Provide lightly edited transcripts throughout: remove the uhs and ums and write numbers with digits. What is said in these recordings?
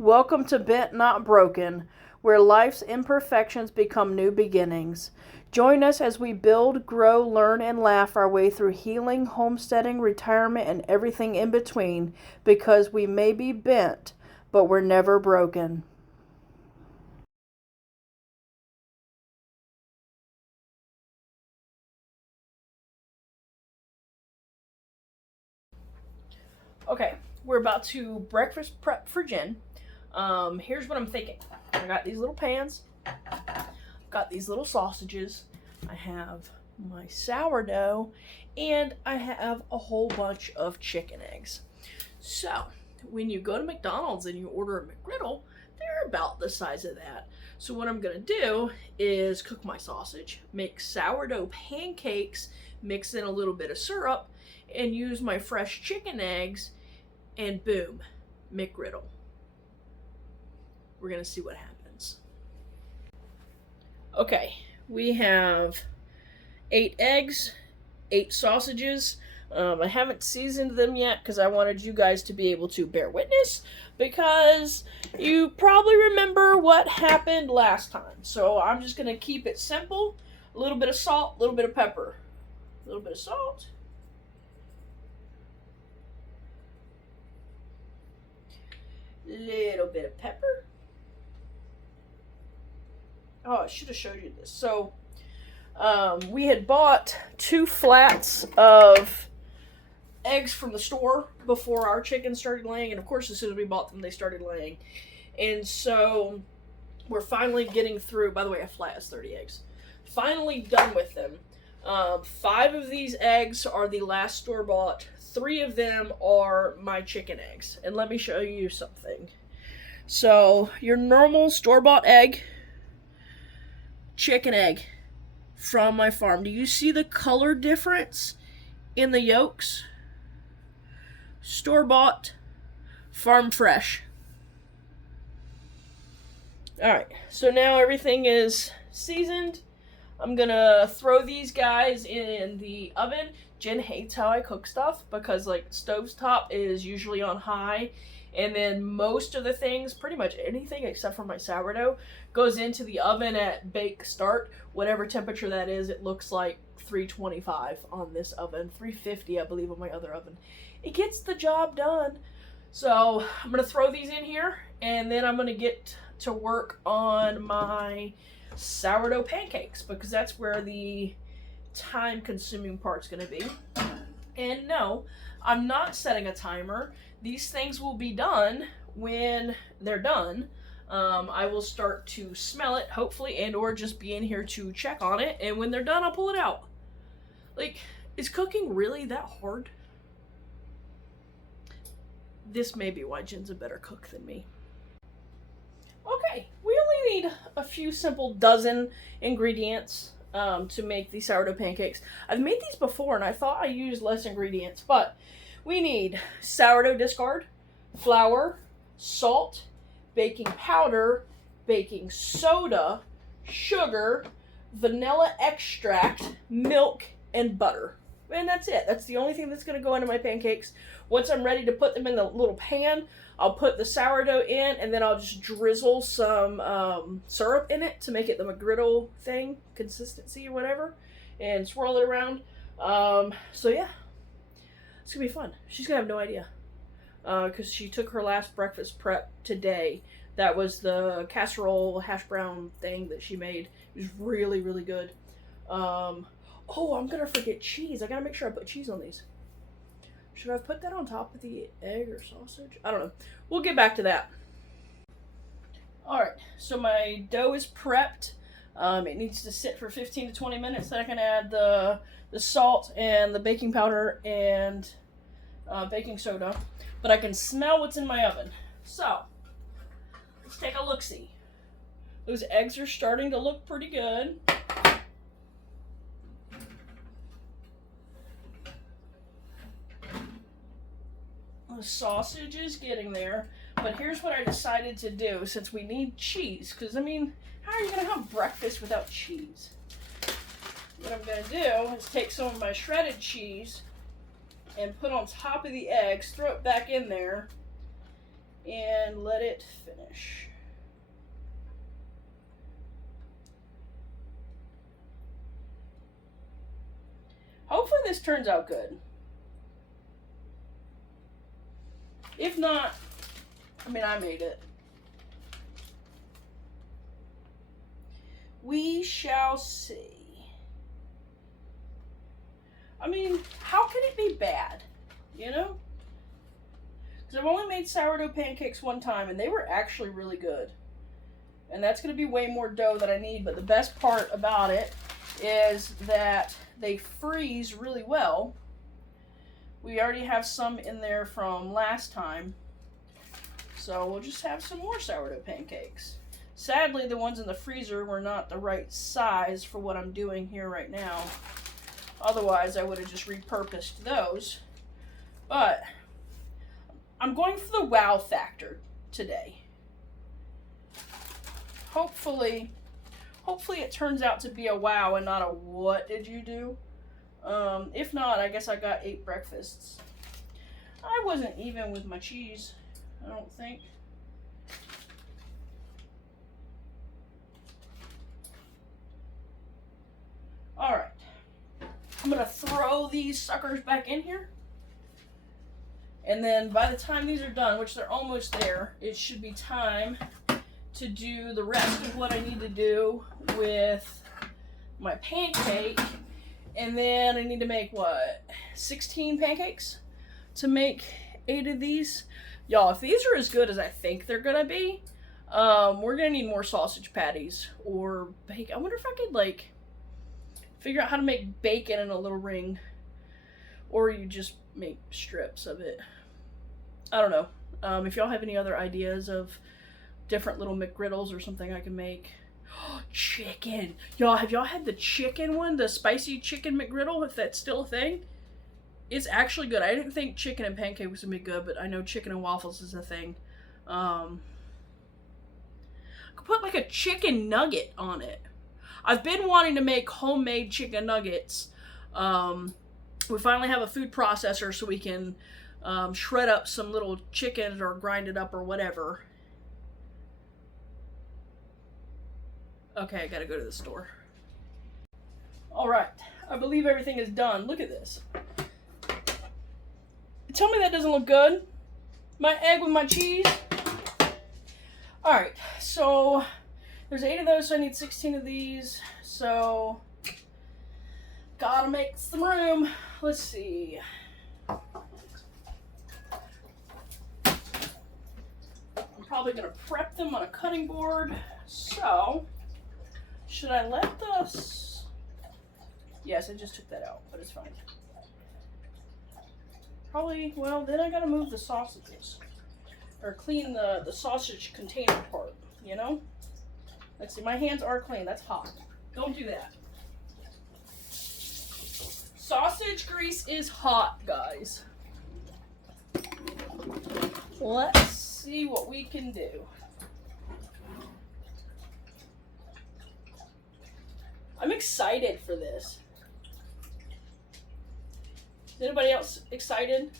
Welcome to Bent Not Broken, where life's imperfections become new beginnings. Join us as we build, grow, learn, and laugh our way through healing, homesteading, retirement, and everything in between, because we may be bent, but we're never broken. Okay, we're about to breakfast prep for Jen. Here's what I'm thinking. I got these little pans, got these little sausages, I have my sourdough, and I have a whole bunch of chicken eggs. So, when you go to McDonald's and you order a McGriddle, they're about the size of that. So what I'm going to do is cook my sausage, make sourdough pancakes, mix in a little bit of syrup, and use my fresh chicken eggs, and boom, McGriddle. We're going to see what happens. Okay, we have 8 eggs, 8 sausages. I haven't seasoned them yet because I wanted you guys to be able to bear witness, because you probably remember what happened last time. So I'm just going to keep it simple. A little bit of salt, a little bit of pepper. A little bit of salt. Little bit of pepper. Oh, I should have showed you this. So, we had bought 2 flats of eggs from the store before our chickens started laying, and of course, as soon as we bought them, they started laying. And so, we're finally getting through. By the way, a flat is 30 eggs. Finally done with them. 5 of these eggs are the last store-bought. 3 of them are my chicken eggs. And let me show you something. So, your normal store-bought egg, chicken egg from my farm. Do you see the color difference in the yolks? Store-bought, farm fresh. Alright, so now everything is seasoned. I'm gonna throw these guys in the oven. Jen hates how I cook stuff because, like, stovetop is usually on high, and then most of the things, pretty much anything except for my sourdough, goes into the oven at bake start. Whatever temperature that is, it looks like 325 on this oven. 350, I believe, on my other oven. It gets the job done. So I'm gonna throw these in here, and then I'm gonna get to work on my sourdough pancakes, because that's where the time-consuming part's going to be. And no, I'm not setting a timer. These things will be done when they're done. I will start to smell it, hopefully, and or just be in here to check on it, and when they're done, I'll pull it out. Like, is cooking really that hard? This may be why Jen's a better cook than me. Okay, we only need a few simple dozen ingredients to make these sourdough pancakes. I've made these before and I thought I used less ingredients, but we need sourdough discard, flour, salt, baking powder, baking soda, sugar, vanilla extract, milk, and butter. And that's it. That's the only thing that's going to go into my pancakes. Once I'm ready to put them in the little pan, I'll put the sourdough in, and then I'll just drizzle some syrup in it to make it the McGriddle thing, consistency or whatever, and swirl it around. So yeah, it's going to be fun. She's going to have no idea, because she took her last breakfast prep today. That was the casserole hash brown thing that she made. It was really, really good. Oh, I'm going to forget cheese. I got to make sure I put cheese on these. Should I have put that on top of the egg or sausage? I don't know. We'll get back to that. Alright, so my dough is prepped. It needs to sit for 15 to 20 minutes. Then I can add the salt and the baking powder and baking soda. But I can smell what's in my oven. So, let's take a look-see. Those eggs are starting to look pretty good. The sausage is getting there, but here's what I decided to do, since we need cheese, because, I mean, how are you going to have breakfast without cheese? What I'm going to do is take some of my shredded cheese and put on top of the eggs, throw it back in there, and and let it finish. Hopefully this turns out good. If not, I mean, I made it. We shall see. I mean, how can it be bad? You know? Because I've only made sourdough pancakes one time, and they were actually really good. And that's going to be way more dough than I need, but the best part about it is that they freeze really well. We already have some in there from last time, so we'll just have some more sourdough pancakes. Sadly, the ones in the freezer were not the right size for what I'm doing here right now. Otherwise, I would have just repurposed those. But I'm going for the wow factor today. Hopefully it turns out to be a wow and not a what did you do. If not, I guess I got 8 breakfasts. I wasn't even with my cheese, I don't think. Alright. I'm going to throw these suckers back in here. And then by the time these are done, which they're almost there, it should be time to do the rest of what I need to do with my pancake. And then I need to make, what, 16 pancakes to make 8 of these? Y'all, if these are as good as I think they're going to be, we're going to need more sausage patties or bacon. I wonder if I could, like, figure out how to make bacon in a little ring. Or you just make strips of it. I don't know. If y'all have any other ideas of different little McGriddles or something I can make. Chicken. Y'all, have y'all had the chicken one? The spicy chicken McGriddle, if that's still a thing? It's actually good. I didn't think chicken and pancakes would be good, but I know chicken and waffles is a thing. I could put like a chicken nugget on it. I've been wanting to make homemade chicken nuggets. We finally have a food processor so we can shred up some little chicken or grind it up or whatever. Okay, I gotta go to the store. Alright, I believe everything is done. Look at this. Tell me that doesn't look good. My egg with my cheese. Alright, so there's 8 of those, so I need 16 of these. So, gotta make some room. Let's see. I'm probably gonna prep them on a cutting board. So, should I let this? Yes, I just took that out, but it's fine. Probably, well, then I gotta move the sausages. Or clean the sausage container part, you know? Let's see, my hands are clean. That's hot. Don't do that. Sausage grease is hot, guys. Let's see what we can do. I'm excited for this. Is anybody else excited?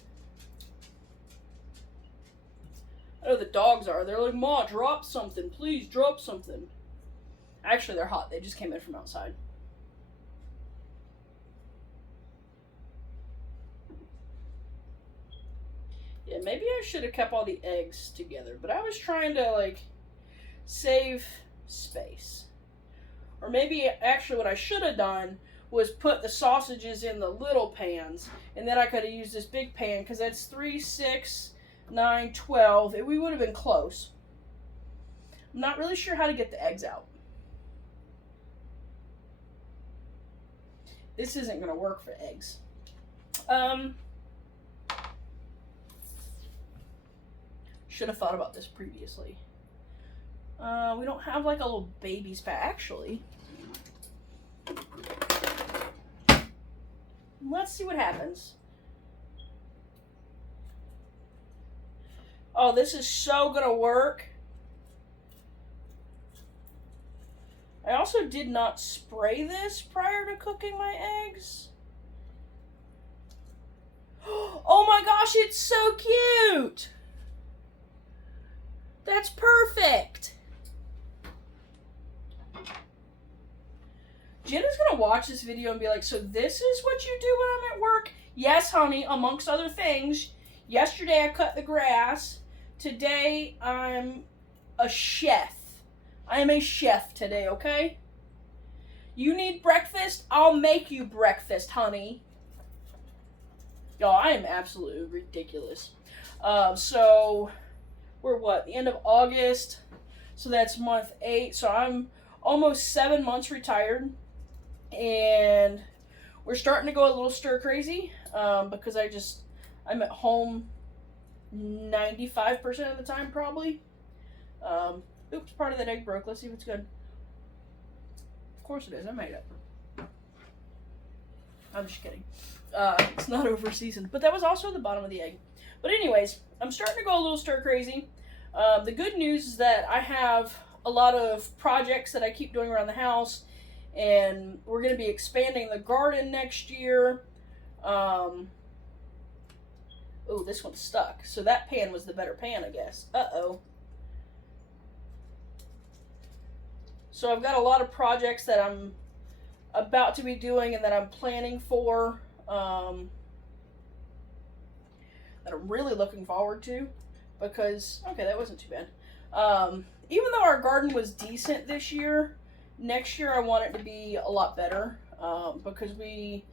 I know the dogs are. They're like, Ma, drop something. Please, drop something. Actually, they're hot. They just came in from outside. Yeah, maybe I should have kept all the eggs together. But I was trying to, like, save space. Or maybe, actually, what I should have done was put the sausages in the little pans. And then I could have used this big pan, because that's 3, 6, 9, 12. We would have been close. I'm not really sure how to get the eggs out. This isn't going to work for eggs. Should have thought about this previously. We don't have like a little baby's pack. Actually, let's see what happens. Oh, this is so gonna work. I also did not spray this prior to cooking my eggs. Oh my gosh, it's so cute! That's perfect. Jen is going to watch this video and be like, so this is what you do when I'm at work? Yes, honey, amongst other things. Yesterday I cut the grass. Today I'm a chef. I am a chef today, okay? You need breakfast? I'll make you breakfast, honey. Y'all, I am absolutely ridiculous. So, we're what? The end of August. So that's month 8. So I'm almost 7 months retired. And we're starting to go a little stir crazy. Because I'm at home 95% of the time, probably. Oops, part of that egg broke. Let's see if it's good. Of course it is. I made it. I'm just kidding. It's not over seasoned. But that was also the bottom of the egg. But anyways, I'm starting to go a little stir crazy. The good news is that I have a lot of projects that I keep doing around the house. And we're going to be expanding the garden next year. Oh, this one's stuck. So that pan was the better pan, I guess. Uh-oh. So I've got a lot of projects that I'm about to be doing and that I'm planning for. That I'm really looking forward to. Because, okay, that wasn't too bad. Even though our garden was decent this year, next year I want it to be a lot better. Because we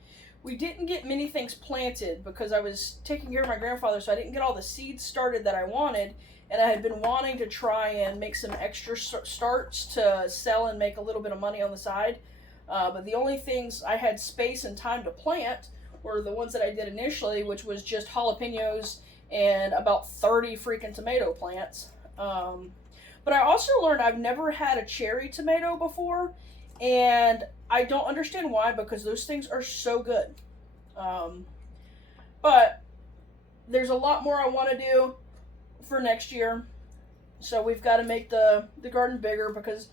didn't get many things planted because I was taking care of my grandfather, so I didn't get all the seeds started that I wanted, and I had been wanting to try and make some extra starts to sell and make a little bit of money on the side. But the only things I had space and time to plant were the ones that I did initially, which was just jalapenos and about 30 freaking tomato plants. But I also learned I've never had a cherry tomato before, and I don't understand why, because those things are so good. But there's a lot more I want to do for next year. So we've got to make the garden bigger because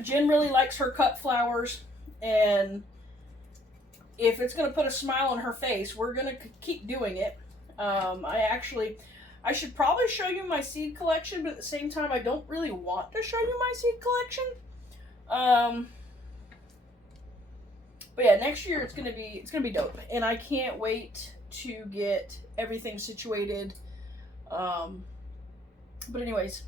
Jen really likes her cut flowers, and if it's going to put a smile on her face, we're going to keep doing it. I should probably show you my seed collection, but at the same time, I don't really want to show you my seed collection. But yeah, next year it's gonna be dope, and I can't wait to get everything situated. But anyways,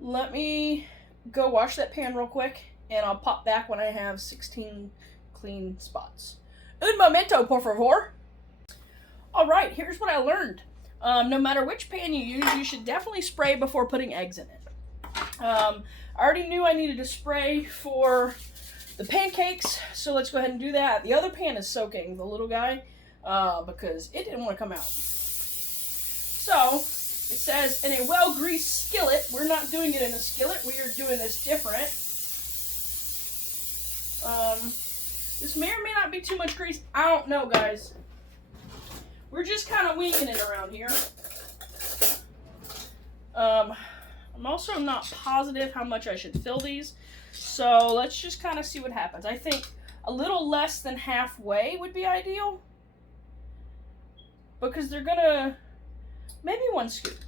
let me go wash that pan real quick, and I'll pop back when I have 16 clean spots. Un momento, por favor. All right, here's what I learned. No matter which pan you use, you should definitely spray before putting eggs in it. I already knew I needed to spray for the pancakes, so let's go ahead and do that. The other pan is soaking, the little guy, because it didn't want to come out. So, it says, in a well-greased skillet. We're not doing it in a skillet. We are doing this different. This may or may not be too much grease. I don't know, guys. We're just kind of winging it around here. I'm also not positive how much I should fill these. So let's just kind of see what happens. I think a little less than halfway would be ideal. Because they're gonna... Maybe 1 scoop.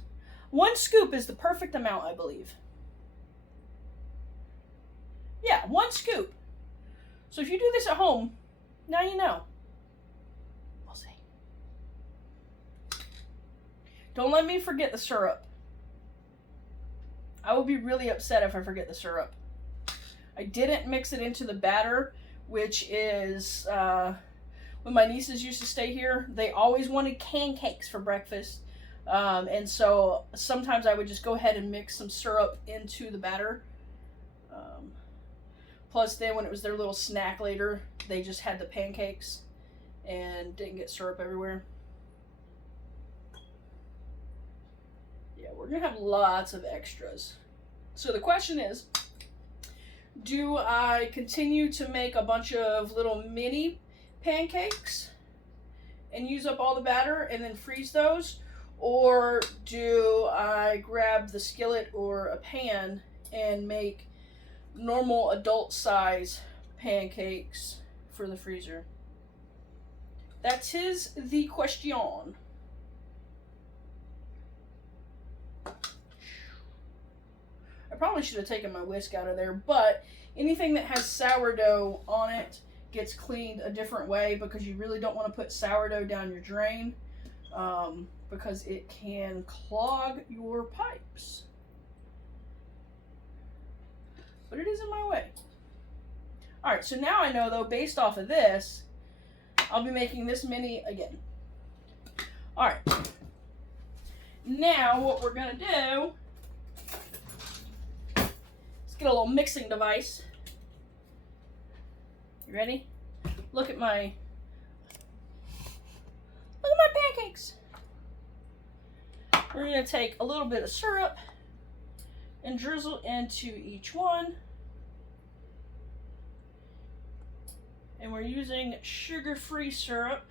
1 scoop is the perfect amount, I believe. Yeah, 1 scoop. So if you do this at home, now you know. We'll see. Don't let me forget the syrup. I will be really upset if I forget the syrup. I didn't mix it into the batter, which is, when my nieces used to stay here, they always wanted pancakes for breakfast. And so sometimes I would just go ahead and mix some syrup into the batter. Plus then when it was their little snack later, they just had the pancakes and didn't get syrup everywhere. Yeah, we're gonna have lots of extras. So the question is, do I continue to make a bunch of little mini pancakes and use up all the batter and then freeze those? Or do I grab the skillet or a pan and make normal adult size pancakes for the freezer? That is the question. probably should have taken my whisk out of there, but anything that has sourdough on it gets cleaned a different way because you really don't want to put sourdough down your drain because it can clog your pipes. But it is in my way. Alright, so now I know, though, based off of this, I'll be making this many again. Alright. Now, what we're going to do is get a little mixing device. You ready? Look at my pancakes. We're going to take a little bit of syrup and drizzle into each one. And we're using sugar-free syrup.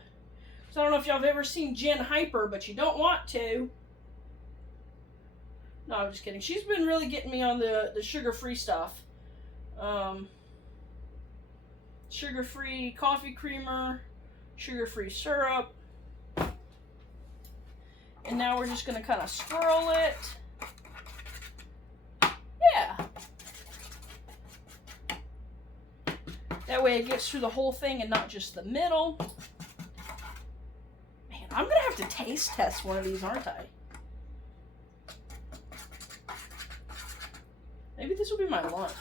So I don't know if y'all have ever seen Jen Hyper, but you don't want to. No, I'm just kidding. She's been really getting me on the sugar-free stuff. Sugar-free coffee creamer, sugar-free syrup. And now we're just going to kind of swirl it. Yeah. That way it gets through the whole thing and not just the middle. Man, I'm going to have to taste test one of these, aren't I? Maybe this will be my lunch.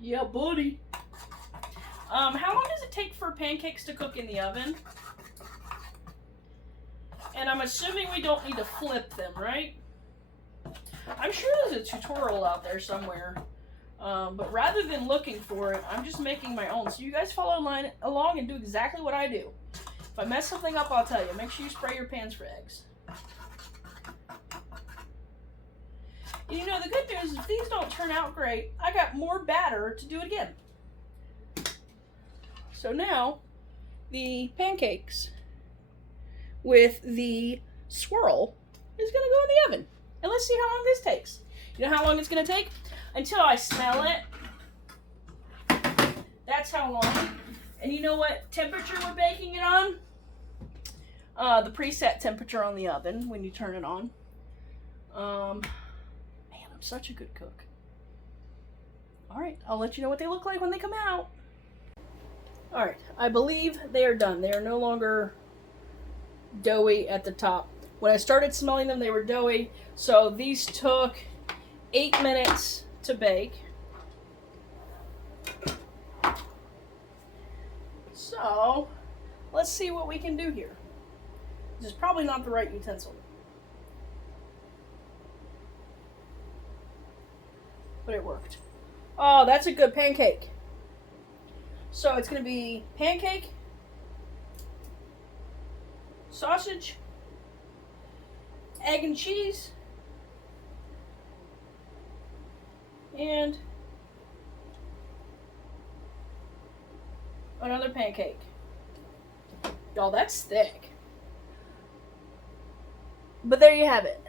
Yeah, buddy. How long does it take for pancakes to cook in the oven? And I'm assuming we don't need to flip them, right? I'm sure there's a tutorial out there somewhere. But rather than looking for it, I'm just making my own. So you guys follow along and do exactly what I do. If I mess something up, I'll tell you. Make sure you spray your pans for eggs. And you know, the good news is if these don't turn out great, I got more batter to do it again. So now, the pancakes with the swirl is going to go in the oven. And let's see how long this takes. You know how long it's going to take? Until I smell it. That's how long. And you know what temperature we're baking it on? The preset temperature on the oven when you turn it on. Man, I'm such a good cook. Alright, I'll let you know what they look like when they come out. Alright, I believe they are done. They are no longer doughy at the top. When I started smelling them, they were doughy. So these took 8 minutes to bake. So, let's see what we can do here. This is probably not the right utensil. But it worked. Oh, that's a good pancake. So it's going to be pancake, sausage, egg and cheese, and another pancake. Y'all, that's thick. But there you have it.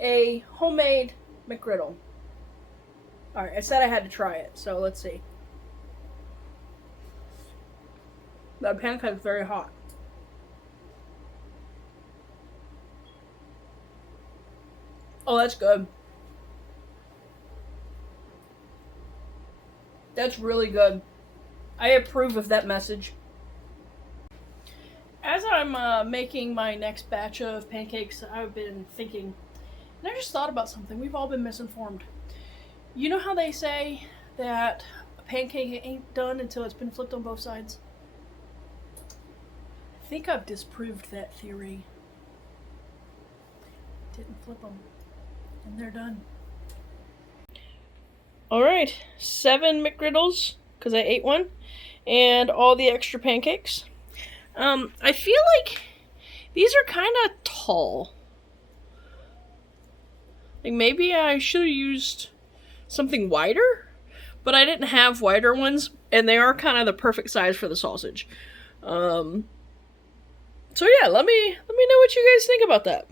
A homemade McGriddle. Alright, I said I had to try it, so let's see. That pancake is very hot. Oh, that's good. That's really good. I approve of that message. As I'm making my next batch of pancakes, I've been thinking, and I just thought about something. We've all been misinformed. You know how they say that a pancake ain't done until it's been flipped on both sides? I think I've disproved that theory. Didn't flip them. And they're done. Alright, 7 McGriddles, because I ate one, and all the extra pancakes. I feel like these are kind of tall. Like maybe I should have used something wider, but I didn't have wider ones, and they are kind of the perfect size for the sausage. So yeah, let me know what you guys think about that.